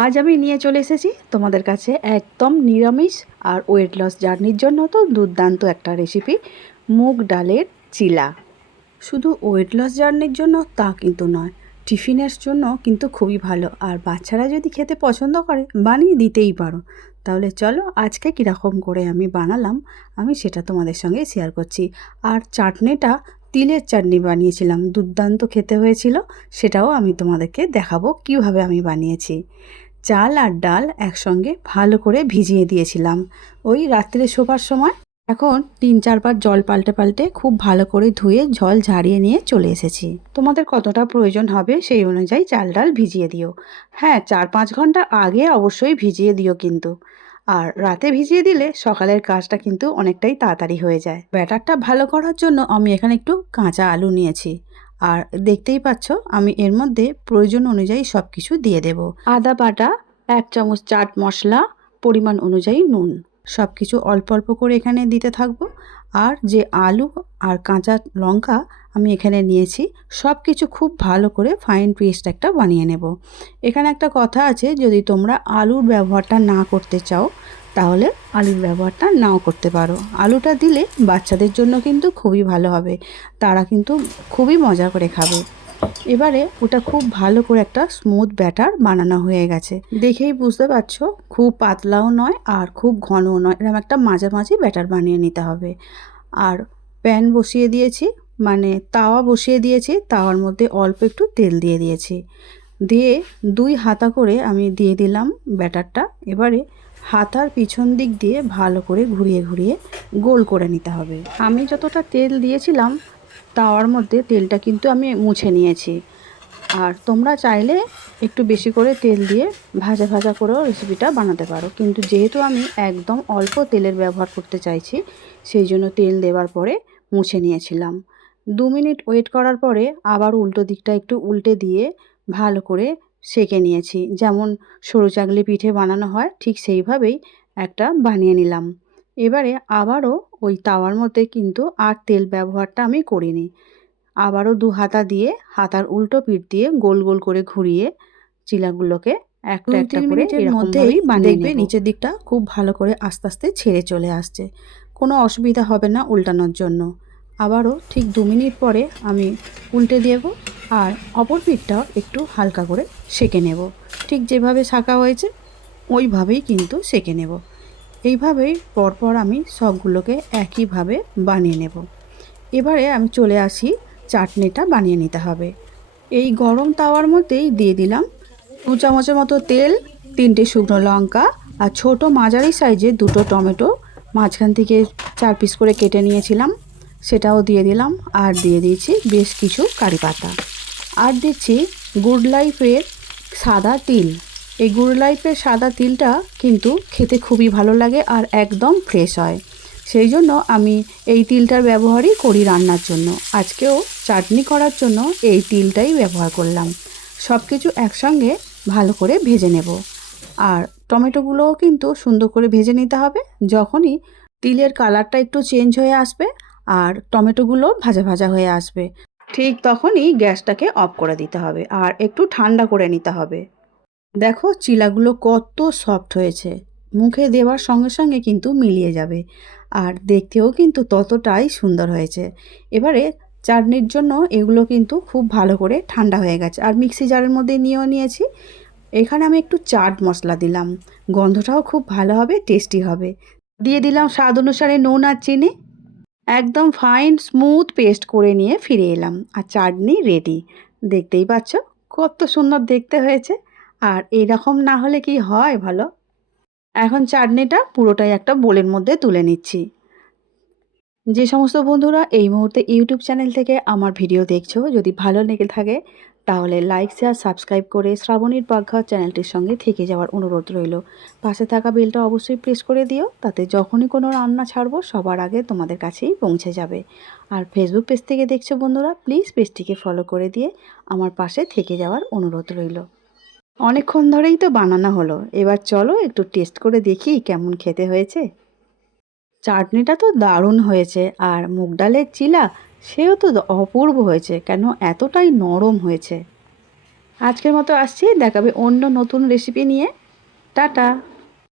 আজ আমি নিয়ে চলে এসেছি তোমাদের কাছে একদম নিরামিষ আর ওয়েট লস জার্নির জন্য তো দুর্দান্ত একটা রেসিপি, মুগ ডালের চিলা। শুধু ওয়েট লস জার্নির জন্য তা কিন্তু নয়, টিফিনের জন্য কিন্তু খুবই ভালো। আর বাচ্চারা যদি খেতে পছন্দ করে বানিয়ে দিতেই পারো। তাহলে চলো আজকে কীরকম করে আমি বানালাম আমি সেটা তোমাদের সঙ্গে শেয়ার করছি। আর চাটনিটা তিলের চাটনি বানিয়েছিলাম, দুর্দান্ত খেতে হয়েছিল। সেটাও আমি তোমাদেরকে দেখাবো কিভাবে আমি বানিয়েছি। চাল আর ডাল একসঙ্গে ভালো করে ভিজিয়ে দিয়েছিলাম ওই রাত্রে শোবার সময়। এখন 3-4 বার জল পাল্টে পাল্টে খুব ভালো করে ধুয়ে জল ঝারিয়ে নিয়ে চলে এসেছি। তোমাদের কতটা প্রয়োজন হবে সেই অনুযায়ী চাল ডাল ভিজিয়ে দিও। হ্যাঁ, 4-5 ঘন্টা আগে অবশ্যই ভিজিয়ে দিও কিন্তু। আর রাতে ভিজিয়ে দিলে সকালের কাজটা কিন্তু অনেকটাই তাড়াতাড়ি হয়ে যায়। ব্যাটারটা ভালো করার জন্য আমি এখানে একটু কাঁচা আলু নিয়েছি। আর দেখতেই পাচ্ছ আমি এর মধ্যে প্রয়োজন অনুযায়ী সব কিছু দিয়ে দেব। আদা বাটা, 1 চামচ চাট মশলা, পরিমাণ অনুযায়ী নুন, সব কিছু অল্প অল্প করে এখানে দিতে থাকবো। আর যে আলু আর কাঁচা লঙ্কা আমি এখানে নিয়েছি, সব কিছু খুব ভালো করে ফাইন পেস্ট একটা বানিয়ে নেব। এখানে একটা কথা আছে, যদি তোমরা আলুর ব্যবহারটা না করতে চাও তাহলে আলুর ব্যবহারটা নাও করতে পারো। আলুটা দিলে বাচ্চাদের জন্য কিন্তু খুবই ভালো হবে, তারা কিন্তু খুবই মজা করে খাবে। এবারে ওটা খুব ভালো করে একটা স্মুথ ব্যাটার বানানো হয়ে গেছে, দেখেই বুঝতে পারছো খুব পাতলাও নয় আর খুব ঘনও নয়, এরকম একটা মাঝামাঝি ব্যাটার বানিয়ে নিতে হবে। আর প্যান বসিয়ে দিয়েছি, মানে তাওয়া বসিয়ে দিয়েছি, তাওয়ার মধ্যে অল্প একটু তেল দিয়ে দিয়েছি, দিয়ে 2 হাতা করে আমি দিয়ে দিলাম ব্যাটারটা। এবারে হাতার পিছন দিক দিয়ে ভালো করে ঘুরিয়ে ঘুরিয়ে গোল করে নিতে হবে। আমি যতটা তেল দিয়েছিলাম তাওয়ার মধ্যে তেলটা কিন্তু আমি মুছে নিয়েছি। আর তোমরা চাইলে একটু বেশি করে তেল দিয়ে ভাজা ভাজা করেও রেসিপিটা বানাতে পারো, কিন্তু যেহেতু আমি একদম অল্প তেলের ব্যবহার করতে চাইছি সেই জন্য তেল দেওয়ার পরে মুছে নিয়েছিলাম। 2 মিনিট ওয়েট করার পরে আবার উল্টো দিকটা একটু উল্টে দিয়ে ভালো করে সেঁকে নিয়েছি, যেমন সরু চাগলি পিঠে বানানো হয় ঠিক সেইভাবেই একটা বানিয়ে নিলাম। এবারে আবারও ওই তাওয়ার মধ্যে কিন্তু আর তেল ব্যবহারটা আমি করিনি, আবারও 2 হাতা দিয়ে হাতার উল্টো পিঠ দিয়ে গোল গোল করে ঘুরিয়ে চিলাগুলোকে একটা একটা করে এরকমভাবেই বানিয়ে নেব। নিচের দিকটা খুব ভালো করে আস্তে আস্তে ছেড়ে চলে আসছে, কোনো অসুবিধা হবে না উল্টানোর জন্য। আবারও ঠিক 2 মিনিট পরে আমি উল্টে দেব আর অপর পিঠটাও একটু হালকা করে সেঁকে নেব। ঠিক যেভাবে শাঁকা হয়েছে ওইভাবেই কিন্তু সেঁকে নেব। এইভাবেই পরপর আমি সবগুলোকে একইভাবে বানিয়ে নেব। এবারে আমি চলে আসি, চাটনিটা বানিয়ে নিতে হবে। এই গরম তাওয়ার মধ্যেই দিয়ে দিলাম 2 চামচের মতো তেল, 3টে শুকনো লঙ্কা আর ছোট মাঝারি সাইজের 2টো টমেটো মাঝখান থেকে 4 পিস করে কেটে নিয়েছিলাম, সেটাও দিয়ে দিলাম। আর দিয়ে দিয়েছি বেশ কিছু কারি পাতা, আর দিচ্ছি গুড লাইফের সাদা তিল। এই গুড লাইফের সাদা তিলটা কিন্তু খেতে খুবই ভালো লাগে আর একদম ফ্রেশ হয়, সেই জন্য আমি এই তিলটার ব্যবহারই করি রান্নার জন্য। আজকেও চাটনি করার জন্য এই তিলটাই ব্যবহার করলাম। সব কিছু একসঙ্গে ভালো করে ভেজে নেব। আর টমেটোগুলোও কিন্তু সুন্দর করে ভেজে নিতে হবে। যখনই তিলের কালারটা একটু চেঞ্জ হয়ে আসবে আর টমেটোগুলো ভাজা ভাজা হয়ে আসবে, ঠিক তখনই গ্যাসটাকে অফ করে দিতে হবে আর একটু ঠান্ডা করে নিতে হবে। দেখো চিলাগুলো কত সফট হয়েছে, মুখে দেওয়ার সঙ্গে সঙ্গে কিন্তু মিলিয়ে যাবে আর দেখতেও কিন্তু ততটাই সুন্দর হয়েছে। এবারে চাটনির জন্য এগুলো কিন্তু খুব ভালো করে ঠান্ডা হয়ে গেছে আর মিক্সি জারের মধ্যে নিয়েও নিয়েছি। এখানে আমি একটু চাট মশলা দিলাম, গন্ধটাও খুব ভালো হবে, টেস্টি হবে। দিয়ে দিলাম স্বাদ অনুসারে নুন আর চিনি। একদম ফাইন স্মুথ পেস্ট করে নিয়ে ফিরে এলাম আর চাটনি রেডি। দেখতেই পাচ্ছ কত সুন্দর দেখতে হয়েছে। আর এরকম না হলে কি হয় বলো। এখন চাটনিটা পুরোটাই একটা বোলের মধ্যে তুলে নিচ্ছি। যে সমস্ত বন্ধুরা এই মুহূর্তে ইউটিউব চ্যানেল থেকে আমার ভিডিও দেখছো, যদি ভালো লেগে থাকে তাহলে লাইক শেয়ার সাবস্ক্রাইব করে শ্রাবণীর পাকঘর চ্যানেলটির সঙ্গে থেকে যাওয়ার অনুরোধ রইল। পাশে থাকা বেলটা অবশ্যই প্রেস করে দিও, তাতে যখনই কোনো রান্না ছাড়বো সবার আগে তোমাদের কাছেই পৌঁছে যাবে। আর ফেসবুক পেজ থেকে দেখছো বন্ধুরা, প্লিজ পেজটিকে ফলো করে দিয়ে আমার পাশে থেকে যাওয়ার অনুরোধ রইল। অনেকক্ষণ ধরেই তো বানানো হলো, এবার চলো একটু টেস্ট করে দেখি কেমন খেতে হয়েছে। চাটনিটা তো দারুণ হয়েছে আর মুগ ডালের চিলা সেও তো অপূর্ব হয়েছে, কেন এতটাই নরম হয়েছে। আজকের মতো আসছি, দেখাবে অন্য নতুন রেসিপি নিয়ে। টাটা।